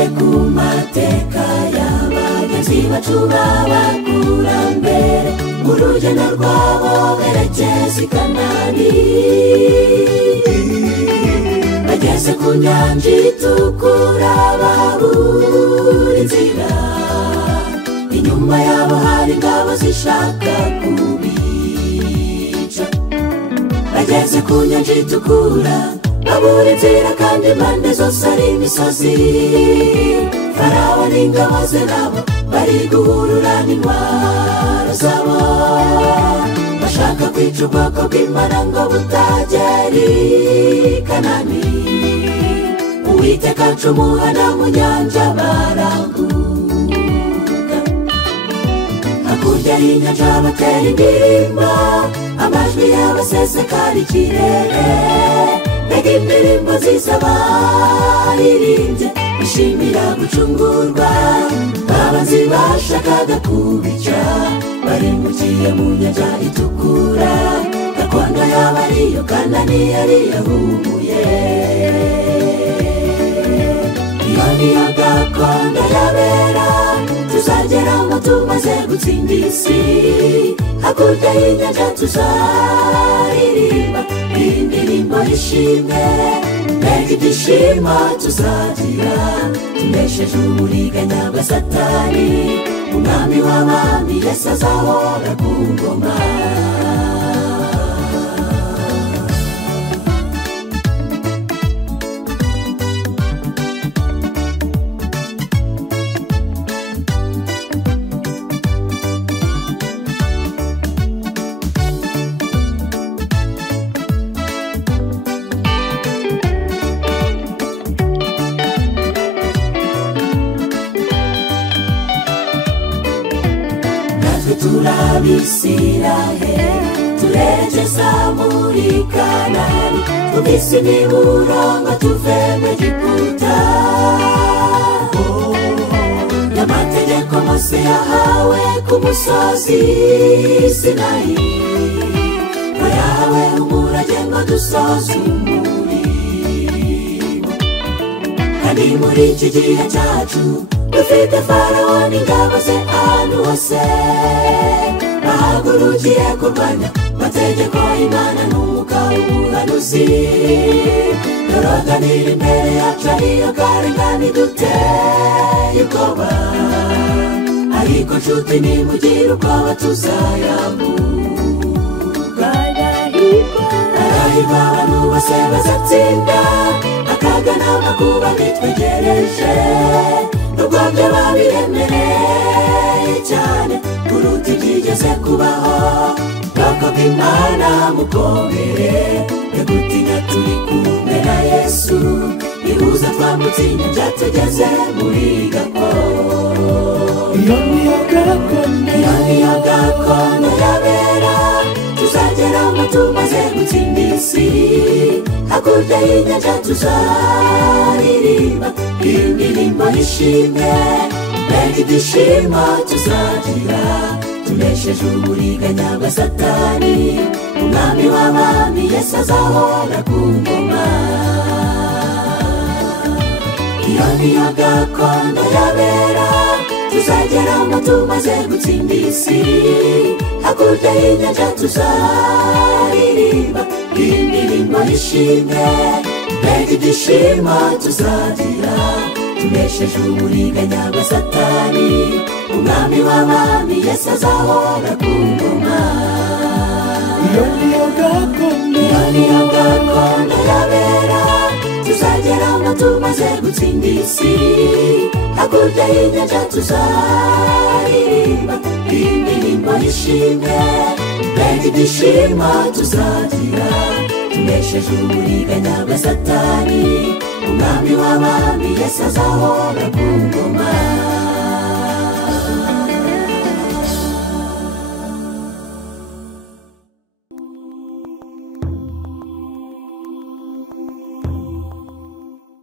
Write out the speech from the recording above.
twigire ku mateka y'abagenzi bacu b'abakurambere urugendo rwabo berekeza i Kanani. Bageze ku nyanja itukura babura inzira, inyuma yabo hari ingabo zishaka kubica. Bageze ku nyanja itukura babura inzira kandi impande zose ari imisozi. Farawo n'ingabo ze nabo bari guhurura n'intwaro zabo, bashaka kwica ubwoko bw'Imana ngo butagera i Kanani. Uwiteka aca umuhana mu nyanja barambuka. Hakurya y'inyanja batera indirimbo, amajwi y'abasesekara ikirere. Mbega indirimbo nziza baririmbye, bishimira gucungurwa. Abanzi bashakaga kubica barimukiye mu nyanja itukura. Gakondo yabo ariyo Kanani yari yahumuye. Iyo niyo gakondo y'abera tuzageramo tumaze gutsinda isi. Hakurya y'inyanja tuzaririmba indirimbo y'ishimwe. Mbega ibyishimo tuzagira tunesheje uburiganya bwa Satani. Umwami w'abami Yesu azahora ku ngoma. Turabisiraheli turerekeza muri Kanani. Twumvise imiburo ngo tuve mu Egiputa. N'amategeko Mose yahawe ku musozi Sinayi, ngo yahawe umurage ngo dusoze umurimo. Kandi muri iki gihe cyacu dufite Farawo n'ingabo ze ahantu hose, bahagurukiye kurwanya amategeko y'Imana n'umwuka w'ubuhanuzi. Yorodani iri imbere yacu ariyo karengane iduteye ubwoba, ariko nshuti nimugire ubwoba tuzayambuka. Arahirwa abantu bose bazatsinda, akaga n'amakuba bitwegereje. Nubwo byaba biremereye cyane kuruta ibyigeze kubaho, ubwoko bw'Imana mukomere. Negutinya turi kumwe na Yesu, ihuza twambutse inyanja tugeze muri gakondo. Iyo niyo gakondo y'abera tuzageramo tumaze gutsinda isi. Hakurya y'inyanja tuzaririmba indirimbo y'ishimwe. Mbega ibyishimo tuzagira tunesheje uburiganya bwa Satani. Umwami w'abami Yesu azahora ku ngoma. Iyo niyo gakondo y'abera tuzageramo tumaze gutsinda isi. Hakurya y'inyanja tuzaririmba indirimbo y'ishimwe. Mbega ibyishimo tuzagira tunesheje uburiganya bwa Satani. Umwami w'abami Yesu azahora ku ngoma. Iyo niyo gakondo y'abera tuzageramo tumaze gutsinda isi. Hakurya y'inyanja tuzaririmba indirimbo y'ishimwe. Mbega ibyishimo tuzagira tunesheje uburiganya bwa Satani. Umwami w'abami Yesu azahora ku ngoma.